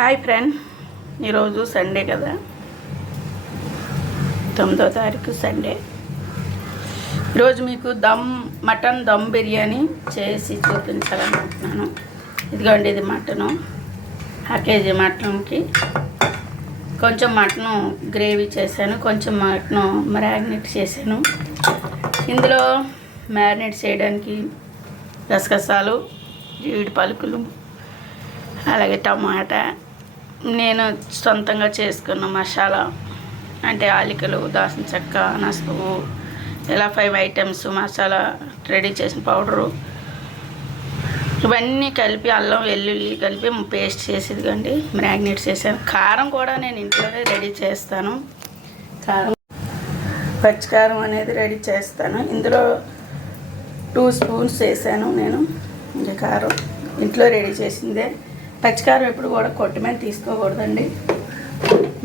Hi friend, ఈరోజు Sunday కదా, 9వ తారీఖు సండే. ఈరోజు మీకు మటన్ దమ్ బిర్యానీ చేసి చూపించాలనుకుంటున్నాను. ఇదిగోండి, ఇది మటను. 1 కేజీ మటన్కి కొంచెం మటను గ్రేవీ చేశాను, కొంచెం మటను మ్యారినేట్ చేశాను. ఇందులో మ్యారినేట్ చేయడానికి గసగసాలు, జీడి పలుకులు, అలాగే టమాటా, నేను సొంతంగా చేసుకున్న మసాలా అంటే ఆలికలు, దాల్చిన చెక్క, నసుపు, ఇలా 5 ఐటమ్స్ మసాలా రెడీ చేసిన పౌడరు, ఇవన్నీ కలిపి అల్లం వెల్లుల్లి కలిపి పేస్ట్ చేసి ఇదిగోండి మ్యారినేట్ చేశాను. కారం కూడా నేను ఇంట్లోనే రెడీ చేస్తాను. పచ్చికారం అనేది రెడీ చేస్తాను. ఇందులో 2 స్పూన్స్ వేసాను నేను. ఇంకా కారం ఇంట్లో రెడీ చేసిందే. పచ్చికారం ఎప్పుడు కూడా కొట్టమని తీసుకోకూడదండి,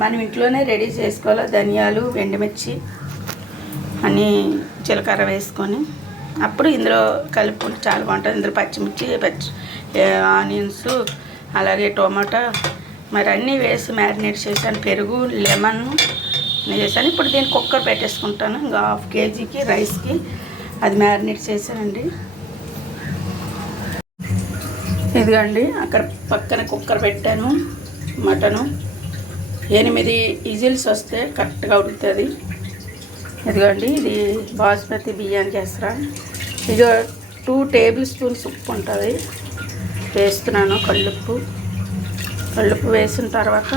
మనం ఇంట్లోనే రెడీ చేసుకోవాలి. ధనియాలు, ఎండుమిర్చి అన్నీ జీలకర్ర వేసుకొని అప్పుడు ఇందులో కలుపుకుంటే చాలా బాగుంటుంది. ఇందులో పచ్చిమిర్చి, ఆనియన్స్, అలాగే టొమాటో మరి అన్నీ వేసి మ్యారినేట్ చేశాను. పెరుగు, లెమన్ చేశాను. ఇప్పుడు దీన్ని కుక్కర్ పెట్టేసుకుంటాను. ఇంకా 1/2 కేజీకి రైస్కి అది మ్యారినేట్ చేశానండి. ఇదిగోండి, అక్కడ పక్కన కుక్కర్ పెట్టాను. మటను 8 విజిల్స్ వస్తే కరెక్ట్గా ఉడుకుతుంది. ఇదిగోండి, ఇది బాస్మతి బియ్యానికి వేస్తా. ఇది 2 టేబుల్ స్పూన్స్ ఉప్పు ఉంటుంది, వేస్తున్నాను. కల్లుప్పు వేసిన తర్వాత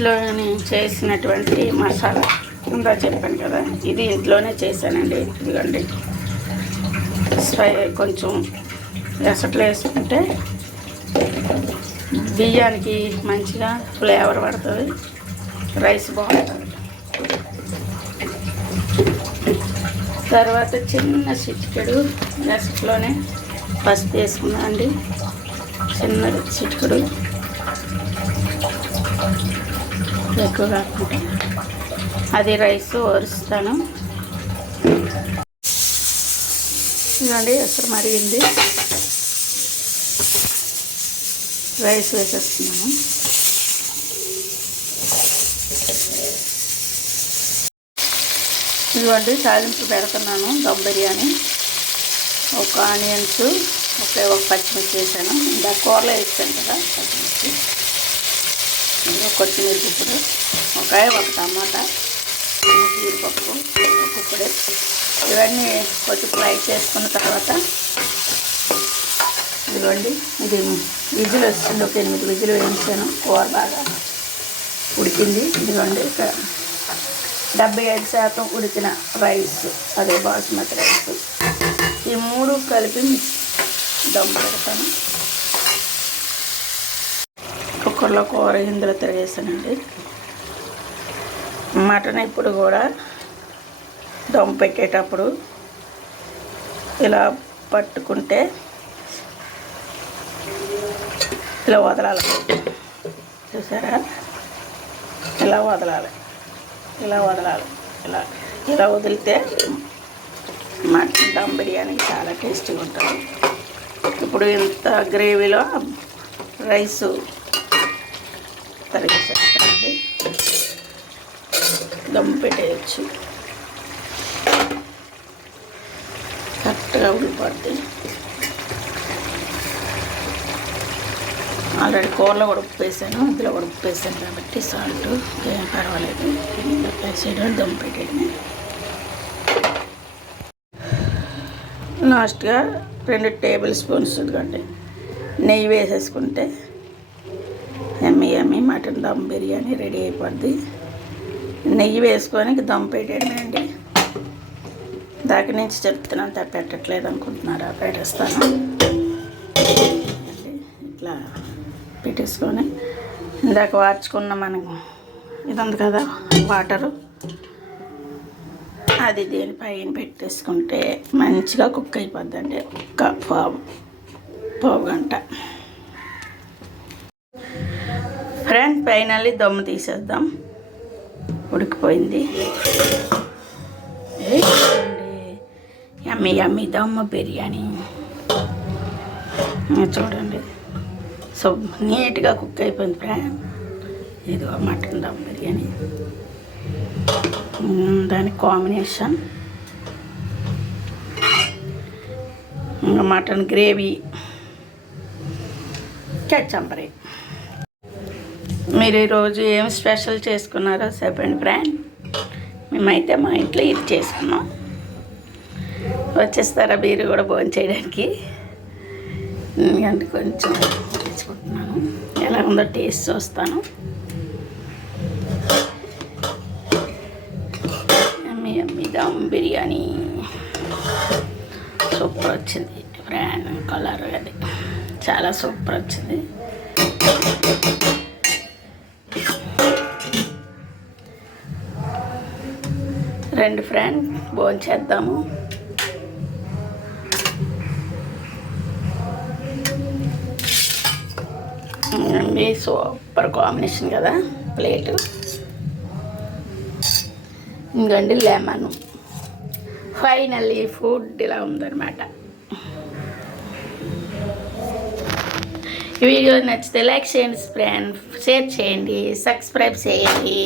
ఇంట్లోనే చేసినటువంటి మసాలా ఉందా చెప్పాను కదా, ఇది ఇంట్లోనే చేశానండి. ఇదిగోండి, కొంచెం ఎసట్లు వేసుకుంటే బియ్యానికి మంచిగా ఫ్లేవర్ పడుతుంది, రైస్ బాగుంటుంది. తర్వాత చిన్న చిటికెడు ఎసట్లోనే పసుపు వేసుకున్నా అండి, చిన్న చిటికెడు, ఎక్కువ కాకుండా. అది రైస్ వరుస్తాను. ఇదండి ఎసరు మరిగింది, రైస్ వేసేస్తున్నాను. ఇదిగోండి, తాలింపు పెడుతున్నాను. దమ్ బిర్యానీ ఒక ఆనియన్స్, ఒక పచ్చిమిర్చి వేసాను. ఇంకా కూరలో వేసాను కదా పచ్చిమిర్చి, కొత్తిమీర గుప్పుడు, ఒక టమాటా, జీడిపప్పు, కుక్కడే, ఇవన్నీ కొంచెం ఫ్రై చేసుకున్న తర్వాత ఇదిగోండి, ఇది విజిల్ వస్తుంది. ఒక 8 విజిల్ వేయించాను. కూర బాగా ఉడికింది. ఇదిగోండి, ఇక్కడ 75% ఉడికిన రైస్, అదే బాస్మతి రైస్. ఈ 3 కలిపి దమ్ పెడతాను. కుక్కర్లో కూర ఇందులో తిరిగేసానండి. మటన్ ఇప్పుడు కూడా దమ్ పెట్టేటప్పుడు ఇలా పట్టుకుంటే ఇలా వదలాలి. చూసారా, ఇలా వదలాలి, ఇలా వదిలితే మటన్ దమ్ బిర్యానీ చాలా టేస్టీగా ఉంటుంది. ఇప్పుడు ఇంత గ్రేవీలో రైసు తరిగేసేస్తానండి, దమ్ పెట్టేయచ్చు. కరెక్ట్గా ఉడిపోద్ది. ఆల్రెడీ కూరలో కూడా ఉప్పు వేసాను, ఇందులో కూడా ఉప్పు వేసాను కాబట్టి సాల్ట్ ఏం పర్వాలేదు. వేసేయడం, దమ్ పెట్టేయడం. లాస్ట్గా 2 టేబుల్ స్పూన్స్ ఇదిగోండి నెయ్యి వేసేసుకుంటే ఎమ్మి మటన్ దమ్ బిర్యానీ రెడీ అయిపోద్ది. నెయ్యి వేసుకొని దమ్ పెట్టేయడమే అండి. దాకా నుంచి చెప్తున్నాను, పెట్టట్లేదు అనుకుంటున్నారా? పెట్టేస్తాను. ఇట్లా పెట్టేసుకొని ఇందాక వార్చుకున్న మనకు ఇది ఉంది కదా వాటరు, అది దీనిపైన పెట్టేసుకుంటే మంచిగా కుక్ అయిపోద్దండి. ఒక్క పావు గంట. ఫ్రెండ్ ఫైనల్లీ దమ్ము తీసేద్దాం. ఉడికిపోయింది. యమ్మీ యమ్మీ దమ్ము బిర్యానీ చూడండి. సో నీట్గా కుక్ అయిపోయింది ఫ్రెండ్. ఇదిగో మటన్ దమ్ బిర్యానీ. దానికి కాంబినేషన్ మటన్ గ్రేవీ, కచ్చంబరి. మీరు ఈరోజు ఏం స్పెషల్ చేసుకున్నారో చెప్పండి ఫ్రెండ్. మేమైతే మా ఇంట్లో ఇది చేసుకున్నాం. వచ్చేస్తారా మీరు కూడా భోజనం చేయడానికి? ఎందుకంటే కొంచెం తెచ్చుకుంటున్నాను. ఎలా ఉందో టేస్ట్ చూస్తాను. యమ్మీ యమ్మీ దమ్ బిర్యానీ సూపర్ వచ్చింది ఫ్రెండ్. కలర్ అది చాలా సూపర్ వచ్చింది. రండి ఫ్రెండ్ భోజనం చేద్దాము. సూపర్ కాంబినేషన్ కదా ప్లేటు. ఇంకండి లెమన్. ఫైనల్లీ ఫుడ్ ఇలా ఉందన్నమాట. ఈ వీడియో నచ్చితే లైక్ చేయండి ఫ్రెండ్, షేర్ చేయండి, సబ్స్క్రైబ్ చేయండి.